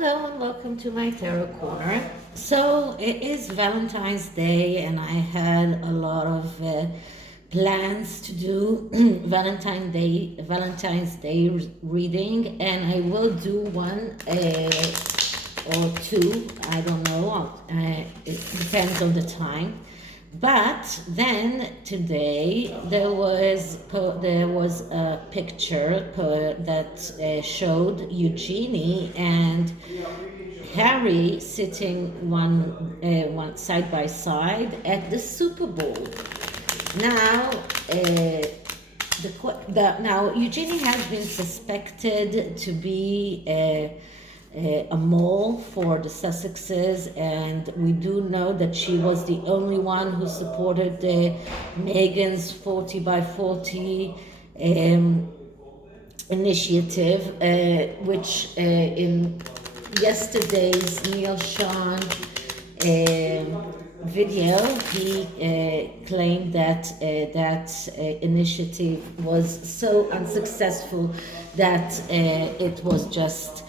Hello and welcome to my tarot corner. So it is Valentine's Day and I had a lot of plans to do Valentine's Day reading, and I will do one or two. I don't know. It depends on the time. But then today there was a picture that showed Eugenie and Harry sitting one side by side at the Super Bowl. Now, now Eugenie has been suspected to be a mole for the Sussexes, and we do know that she was the only one who supported Meghan's 40 by 40 initiative, which in yesterday's Neil Sean video, he claimed that that initiative was so unsuccessful that it was just,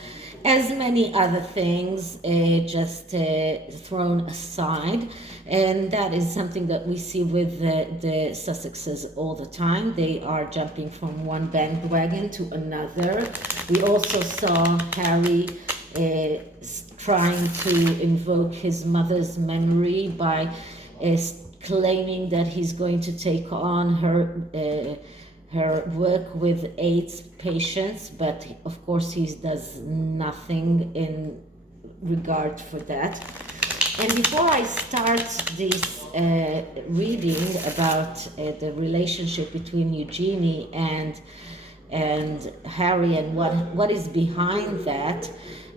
as many other things, just thrown aside. And that is something that we see with the Sussexes all the time. They are jumping from one bandwagon to another. We also saw Harry trying to invoke his mother's memory by claiming that he's going to take on her work with AIDS patients, but of course he does nothing in regard for that. And before I start this reading about the relationship between Eugenie and Harry and what is behind that,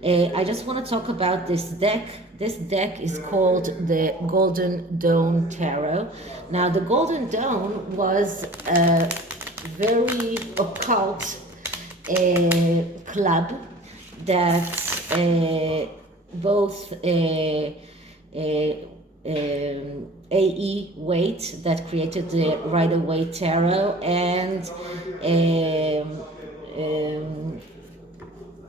I just want to talk about this deck. This deck is called the Golden Dawn Tarot. Now, the Golden Dawn was a very occult club that both A.E. Waite, that created the Rider-Waite Tarot, and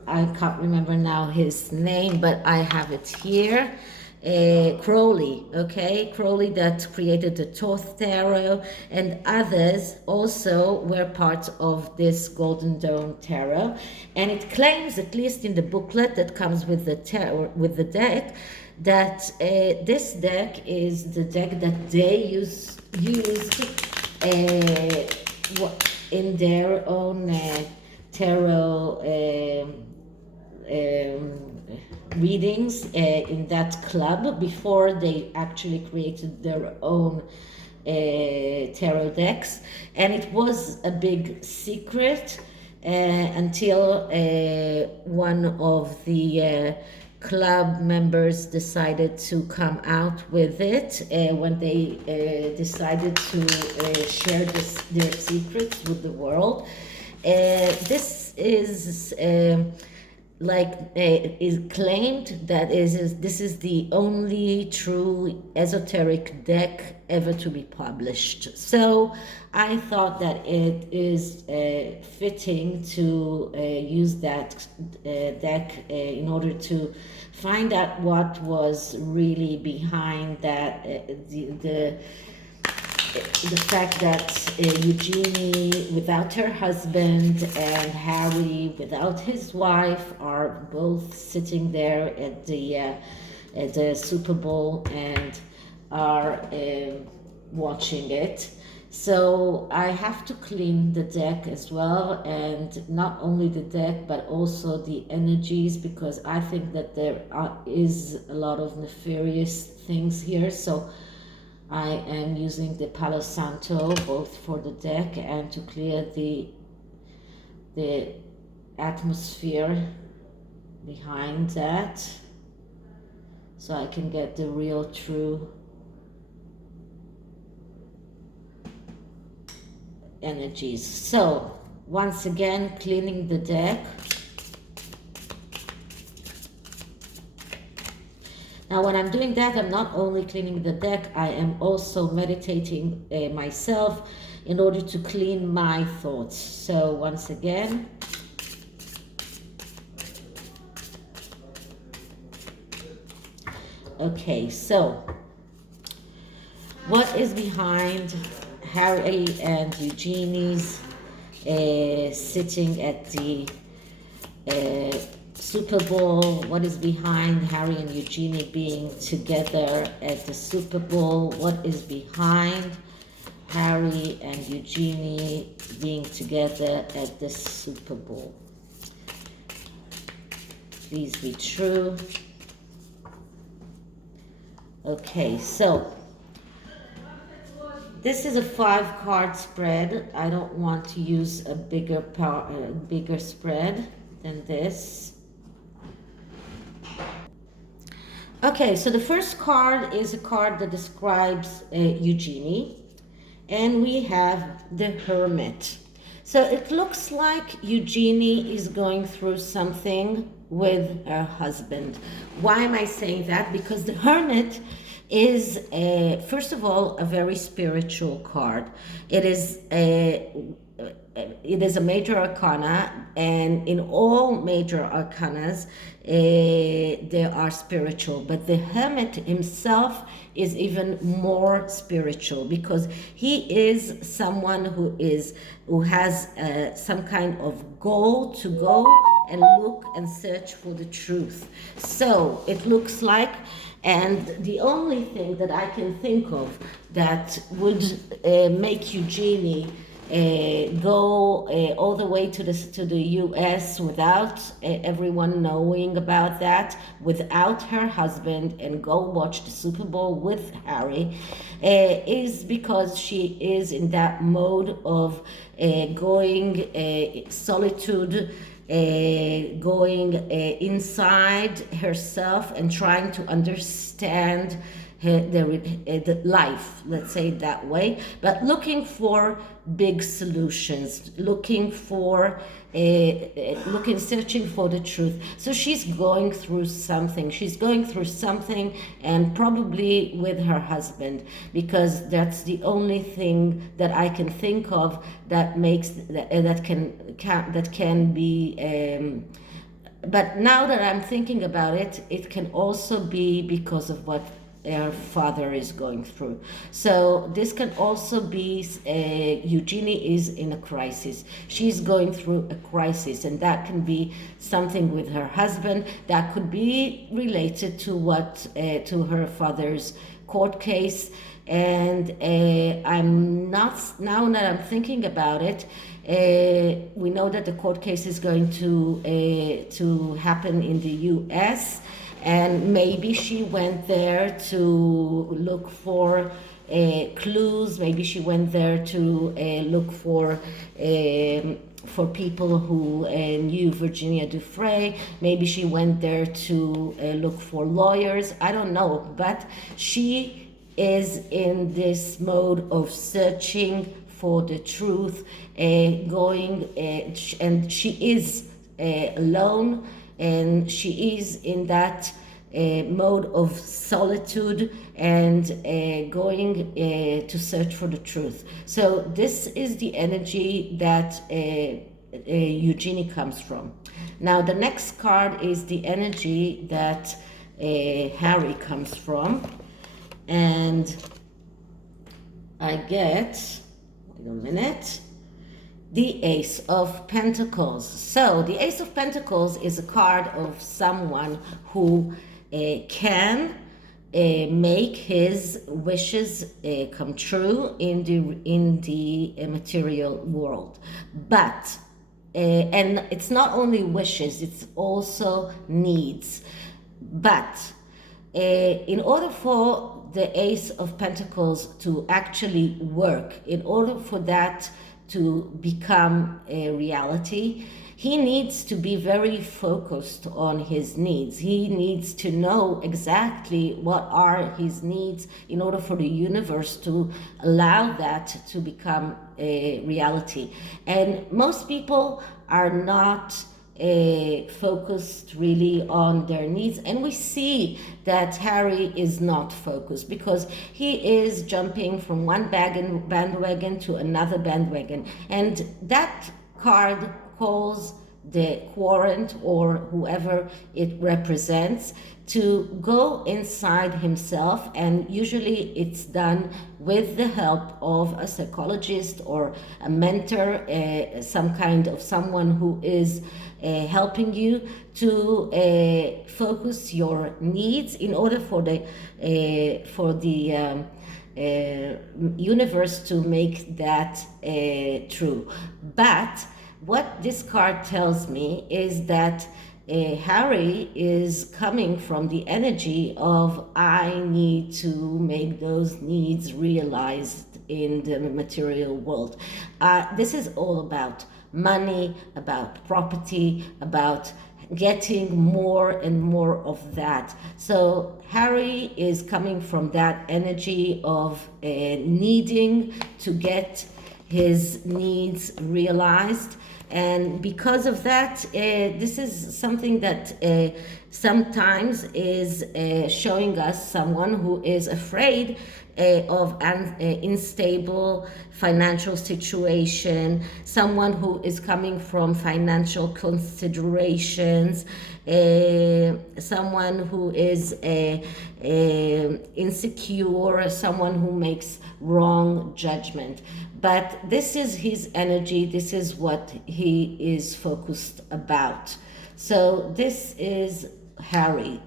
I can't remember now his name, but I have it here. Crowley, okay? Crowley, that created the Thoth Tarot, and others also were part of this Golden Dawn Tarot. And it claims, at least in the booklet that comes with the tarot, with the deck, that this deck is the deck that they used in their own tarot readings in that club before they actually created their own tarot decks. And it was a big secret until one of the club members decided to come out with it when they decided to share their secrets with the world. This is is claimed that this is the only true esoteric deck ever to be published. So I thought that it is fitting to use that deck in order to find out what was really behind that, the fact that Eugenie, without her husband, and Harry, without his wife, are both sitting there at the Super Bowl and are watching it. So I have to clean the deck as well, and not only the deck but also the energies, because I think that there is a lot of nefarious things here. So I am using the Palo Santo both for the deck and to clear the atmosphere behind that, so I can get the real true energies. So once again, cleaning the deck. Now, when I'm doing that, I'm not only cleaning the deck, I am also meditating myself in order to clean my thoughts. So once again, Okay, so what is behind Harry and Eugenie's sitting at the Super Bowl? What is behind Harry and Eugenie being together at the Super Bowl? What is behind Harry and Eugenie being together at the Super Bowl? Please be true. Okay, so this is a 5-card spread. I don't want to use a bigger spread than this. Okay, so the first card is a card that describes Eugenie, and we have the Hermit. So it looks like Eugenie is going through something with her husband. Why am I saying that? Because the Hermit is, first of all, a very spiritual card. It is a major arcana, and in all major arcanas, they are spiritual. But the Hermit himself is even more spiritual because he is someone who has some kind of goal to go and look and search for the truth. So it looks like, and the only thing that I can think of that would make Eugenie go all the way to the U.S. without everyone knowing about that, without her husband, and go watch the Super Bowl with Harry, is because she is in that mode of going solitude, going inside herself and trying to understand the life, let's say it that way, but looking for big solutions, searching for the truth. So she's going through something. And probably with her husband, because that's the only thing that I can think of that can be. But now that I'm thinking about it, it can also be because of what her father is going through. So this can also be Eugenie is in a crisis. She's going through a crisis, and that can be something with her husband. That could be related to to her father's court case. And I'm not, now that I'm thinking about it, we know that the court case is going to happen in the U.S., and maybe she went there to look for clues. Maybe she went there to look for people who knew Virginia Dufresne. Maybe she went there to look for lawyers. I don't know, but she is in this mode of searching for the truth, and she is alone, and she is in that mode of solitude and going to search for the truth. So this is the energy that Eugenie comes from. Now the next card is the energy that Harry comes from, and I get, wait a minute, the Ace of Pentacles. So the Ace of Pentacles is a card of someone who can make his wishes come true in the material world. But and it's not only wishes, it's also needs. But in order for the Ace of Pentacles to actually work, in order for that to become a reality, he needs to be very focused on his needs. He needs to know exactly what are his needs in order for the universe to allow that to become a reality. And most people are not focused really on their needs, and we see that Harry is not focused because he is jumping from one bandwagon to another bandwagon, and that card calls the querent or whoever it represents to go inside himself, and usually it's done with the help of a psychologist or a mentor, some kind of someone who is helping you to focus your needs in order for the universe to make that true. But what this card tells me is that Harry is coming from the energy of I need to make those needs realized in the material world. This is all about money, about property, about getting more and more of that. So Harry is coming from that energy of needing to get his needs realized. And because of that, this is something that sometimes is showing us someone who is afraid of an unstable financial situation, someone who is coming from financial considerations, someone who is insecure, someone who makes wrong judgment. But this is his energy, this is what he is focused about. So this is Harry.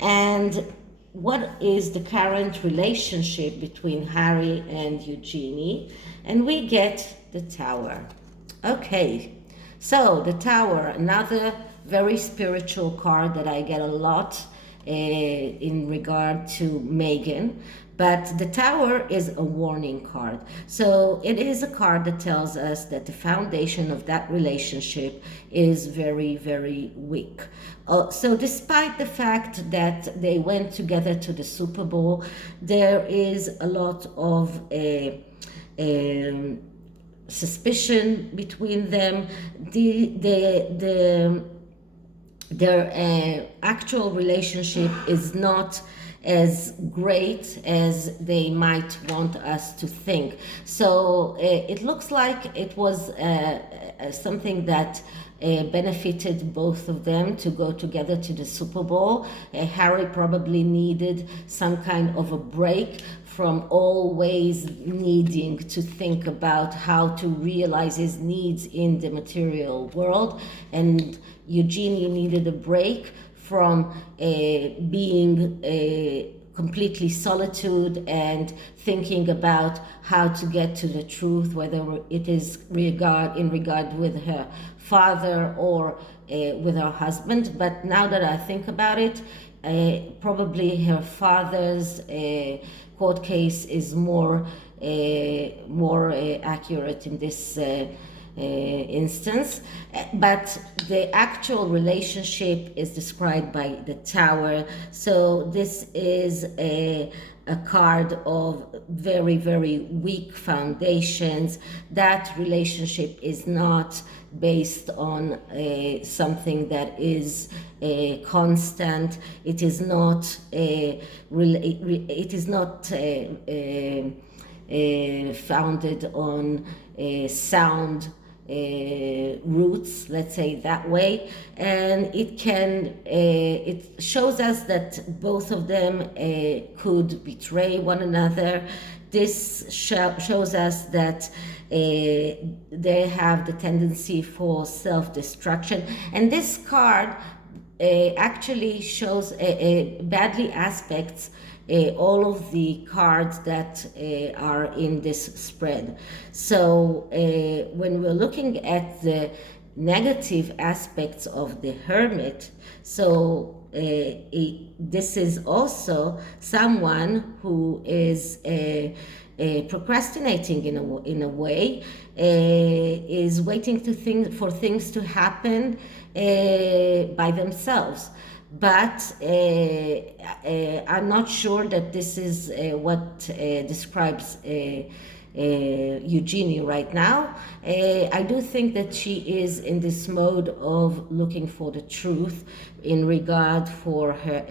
And what is the current relationship between Harry and Eugenie? And we get the Tower. Okay, so the Tower, another very spiritual card that I get a lot in regard to Megan. But the Tower is a warning card. So it is a card that tells us that the foundation of that relationship is very, very weak. So despite the fact that they went together to the Super Bowl, there is a lot of suspicion between them. Their actual relationship is not as great as they might want us to think. So it looks like it was something that benefited both of them to go together to the Super Bowl. Harry probably needed some kind of a break from always needing to think about how to realize his needs in the material world, and Eugenie needed a break from being completely solitude and thinking about how to get to the truth, whether it is in regard with her father or with her husband. But now that I think about it, probably her father's court case is more accurate in this instance, but the actual relationship is described by the Tower. So this is a card of very, very weak foundations. That relationship is not based on something that is constant. It is not founded on sound roots, let's say that way. And it shows us that both of them could betray one another. This shows us that they have the tendency for self-destruction. And this card actually shows badly aspects all of the cards that are in this spread. So when we're looking at the negative aspects of the Hermit, so this is also someone who is procrastinating in a way, is waiting for things to happen by themselves. But I'm not sure that this is what describes Eugenie right now. I do think that she is in this mode of looking for the truth in regard for her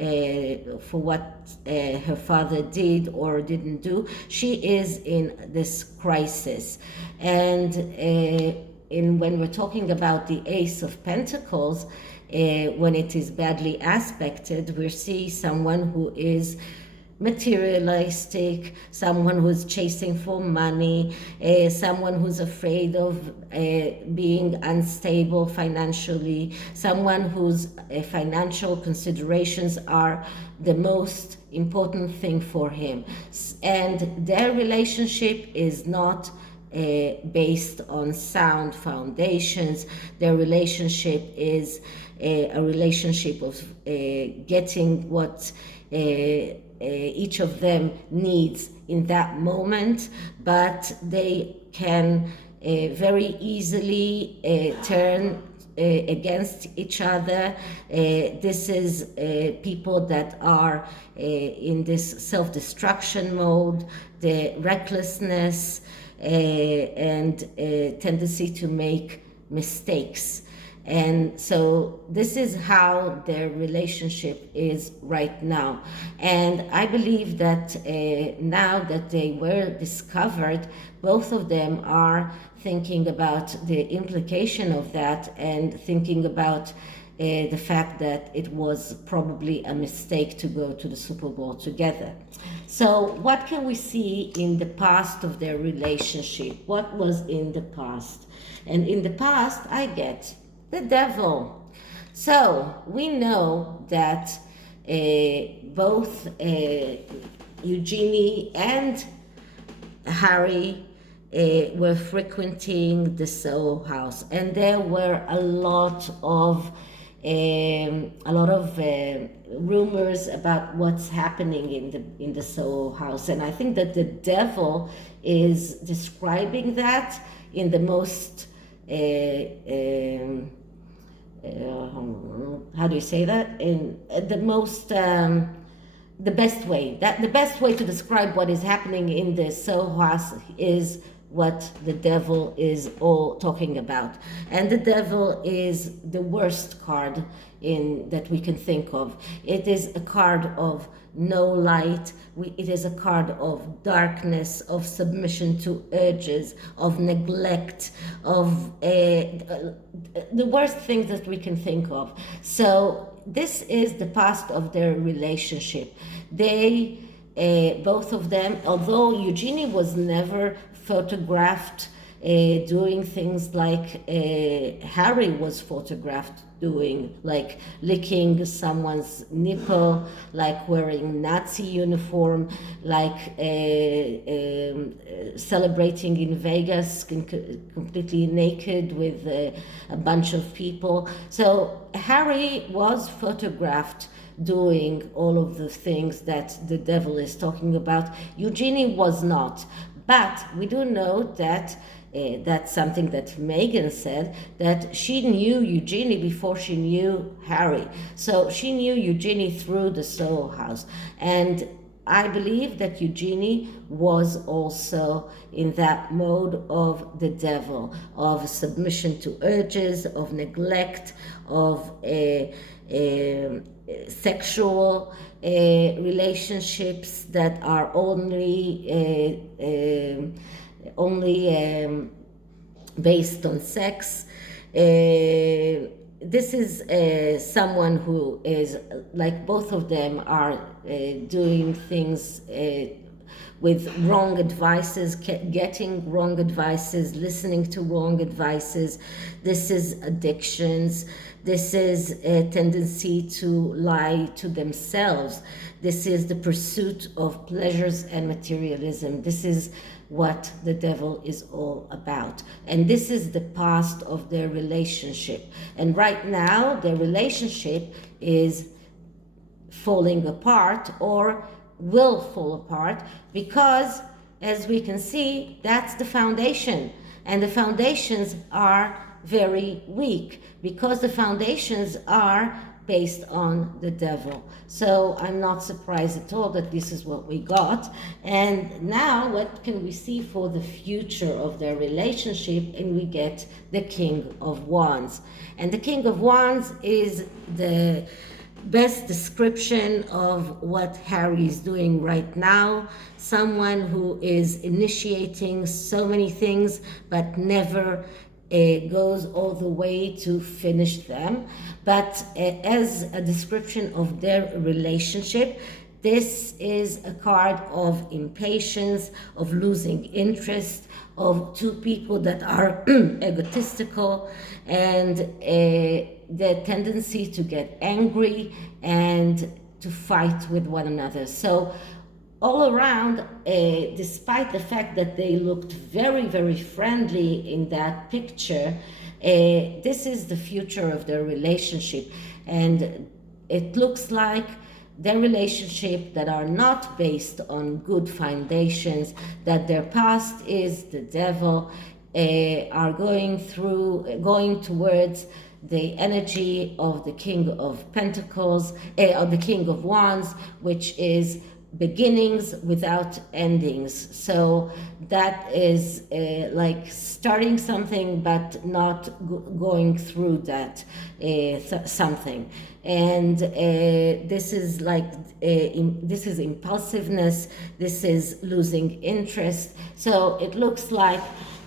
for what her father did or didn't do. She is in this crisis, and when we're talking about the Ace of Pentacles, when it is badly aspected, we see someone who is materialistic, someone who's chasing for money, someone who's afraid of being unstable financially, someone whose financial considerations are the most important thing for him. And their relationship is not based on sound foundations. Their relationship is a relationship of getting what each of them needs in that moment, but they can very easily turn against each other. This is people that are in this self-destruction mode, the recklessness, and tendency to make mistakes. And so this is how their relationship is right now. And I believe that now that they were discovered, both of them are thinking about the implication of that and thinking about the fact that it was probably a mistake to go to the Super Bowl together. So what can we see in the past of their relationship? What was in the past? And in the past, I get the Devil. So we know that both Eugenie and Harry were frequenting the Soho House, and there were a lot of rumors about what's happening in the Soho House. And I think that the Devil is describing that in the most how do you say that? In the most the best way. That the best way to describe what is happening in the Soho House is what the Devil is all talking about. And the Devil is the worst card that we can think of. It is a card of no light. It is a card of darkness, of submission to urges, of neglect, of the worst things that we can think of. So this is the past of their relationship. They, both of them, although Eugenie was never photographed doing things like Harry was photographed doing, like licking someone's nipple, like wearing Nazi uniform, like celebrating in Vegas completely naked with a bunch of people. So Harry was photographed doing all of the things that the Devil is talking about. Eugenie was not. But we do know that that's something that Megan said, that she knew Eugenie before she knew Harry. So she knew Eugenie through the Soho House. And I believe that Eugenie was also in that mode of the Devil, of submission to urges, of neglect, of sexual relationships that are only based on sex. This is someone who is, like both of them are doing things with wrong advices, getting wrong advices, listening to wrong advices. This is addictions. This is a tendency to lie to themselves. This is the pursuit of pleasures and materialism. This is what the Devil is all about. And this is the past of their relationship. And right now, their relationship is falling apart or will fall apart because, as we can see, that's the foundation. And the foundations are very weak because the foundations are based on the Devil. So I'm not surprised at all that this is what we got. And now what can we see for the future of their relationship? And we get the King of Wands. And the King of Wands is the best description of what Harry is doing right now. Someone who is initiating so many things but never goes all the way to finish them. But as a description of their relationship, this is a card of impatience, of losing interest, of two people that are egotistical, and the tendency to get angry and to fight with one another. So all around, despite the fact that they looked very, very friendly in that picture, this is the future of their relationship. And it looks like their relationship that are not based on good foundations, that their past is the devil, are going towards the energy of the King of Pentacles, of the King of Wands, which is beginnings without endings. So that is like starting something but not going through that something. And this is like this is impulsiveness, this is losing interest. So it looks like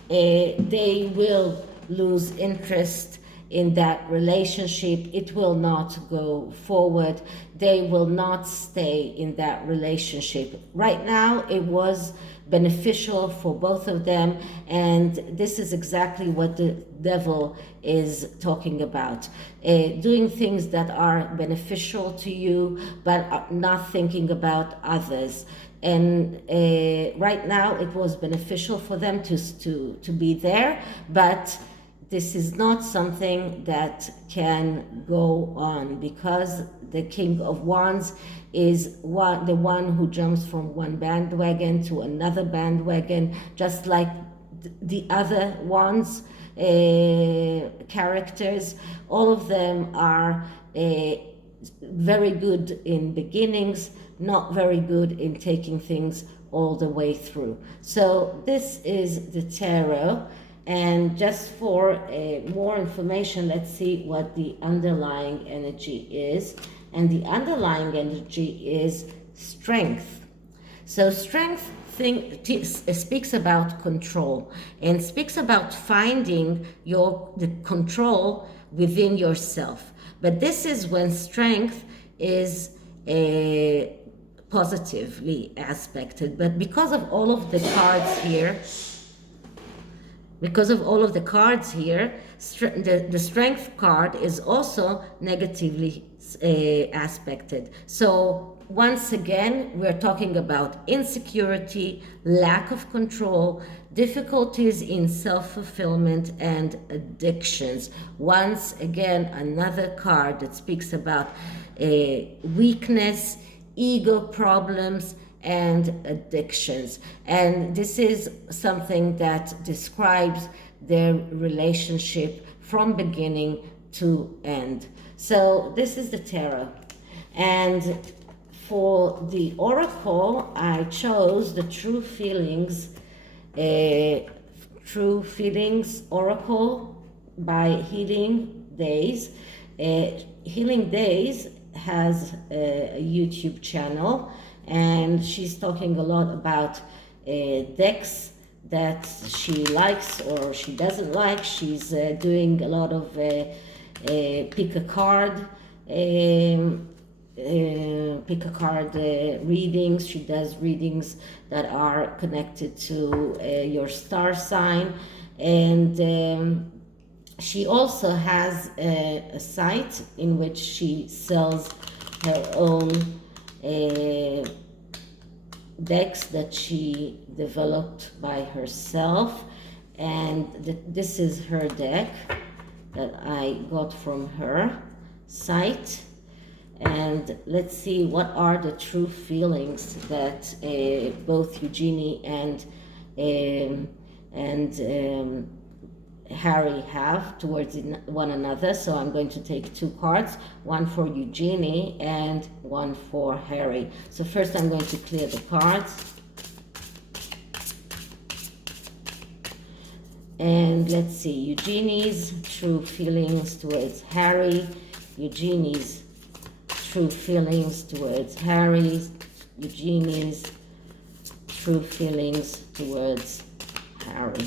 they will lose interest in that relationship. It will not go forward. They will not stay in that relationship. Right now, it was beneficial for both of them, and this is exactly what the devil is talking about. Doing things that are beneficial to you, but not thinking about others. And right now, it was beneficial for them to be there, but this is not something that can go on, because the King of Wands is the one who jumps from one bandwagon to another bandwagon, just like the other Wands characters. All of them are very good in beginnings, not very good in taking things all the way through. So this is the tarot. And just for more information, let's see what the underlying energy is. And the underlying energy is strength. So strength speaks about control, and speaks about finding the control within yourself. But this is when strength is positively aspected. But because of all of the cards here, the strength card is also negatively aspected. So once again, we're talking about insecurity, lack of control, difficulties in self-fulfillment, and addictions. Once again, another card that speaks about weakness, ego problems, and addictions. And this is something that describes their relationship from beginning to end. So this is the tarot. And for the oracle, I chose the True Feelings Oracle by Healing Days. Healing Days has a YouTube channel, and she's talking a lot about decks that she likes or she doesn't like. She's doing a lot of pick a card readings. She does readings that are connected to your star sign, and she also has a site in which she sells her own decks that she developed by herself. And this is her deck that I got from her site. And let's see what are the true feelings that both Eugenie and Harry have towards one another. So I'm going to take two cards, one for Eugenie and one for Harry. So first I'm going to clear the cards. And let's see, Eugenie's true feelings towards Harry, Eugenie's true feelings towards Harry, Eugenie's true feelings towards Harry.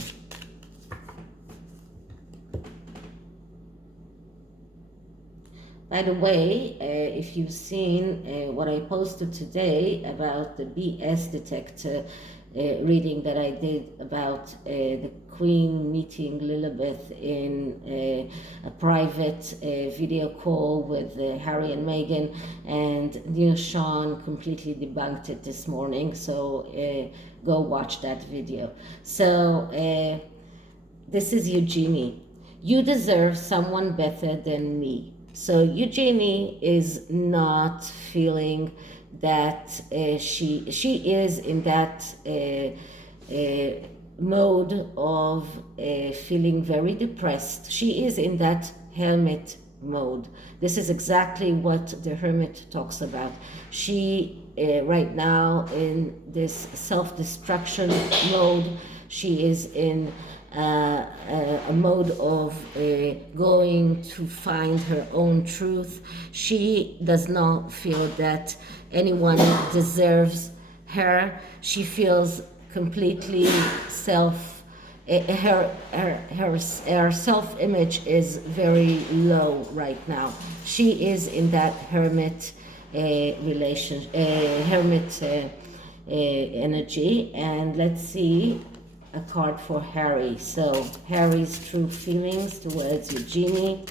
By the way, if you've seen what I posted today about the BS detector reading that I did about the Queen meeting Lilibeth in a private video call with Harry and Meghan, and Neil Sean completely debunked it this morning, so go watch that video. So this is Eugenie. You deserve someone better than me. So Eugenie is not feeling that she is in that mode of feeling very depressed. She is in that hermit mode. This is exactly what the hermit talks about. She right now in this self-destruction mode. She is in a mode of going to find her own truth. She does not feel that anyone deserves her. She feels completely her self-image is very low right now. She is in that hermit energy. And let's see a card for Harry. So Harry's true feelings towards Eugenie.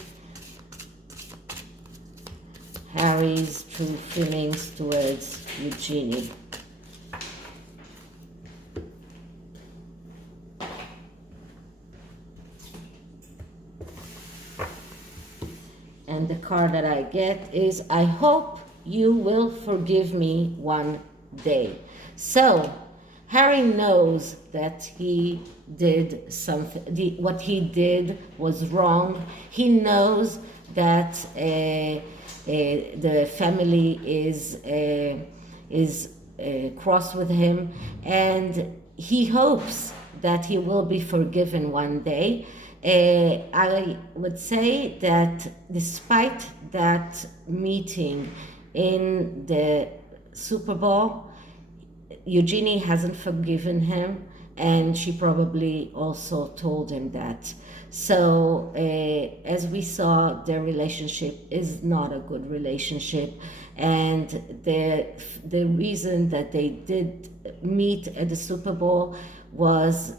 Harry's true feelings towards Eugenie. And the card that I get is, I hope you will forgive me one day. So Harry knows that he did something, what he did was wrong. He knows that the family is cross with him, and he hopes that he will be forgiven one day. I would say that despite that meeting in the Super Bowl, Eugenie hasn't forgiven him, and she probably also told him that. So as we saw, their relationship is not a good relationship, and the reason that they did meet at the Super Bowl was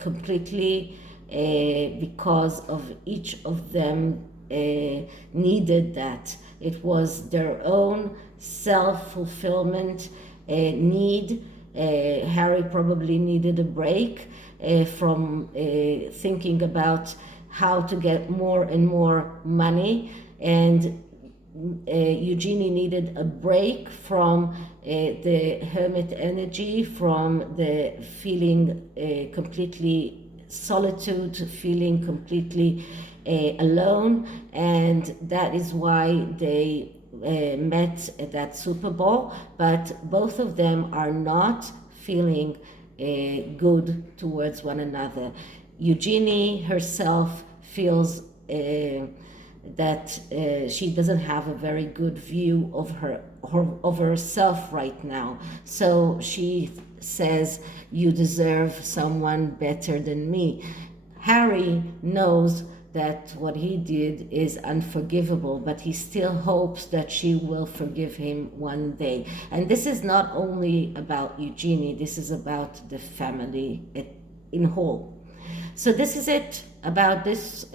completely because of each of them needed that. It was their own self-fulfillment need. Harry probably needed a break from thinking about how to get more and more money, and Eugenie needed a break from the hermit energy, from the feeling completely solitude, feeling completely alone, and that is why they met at that Super Bowl. But both of them are not feeling good towards one another. Eugenie herself feels that she doesn't have a very good view of herself right now. So she says, you deserve someone better than me. Harry knows that what he did is unforgivable, but he still hopes that she will forgive him one day. And this is not only about Eugenie, this is about the family in whole. So this is it about this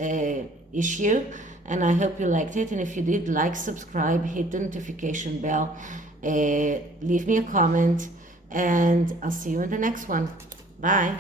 issue, and I hope you liked it. And if you did, like, subscribe, hit the notification bell, leave me a comment, and I'll see you in the next one. Bye.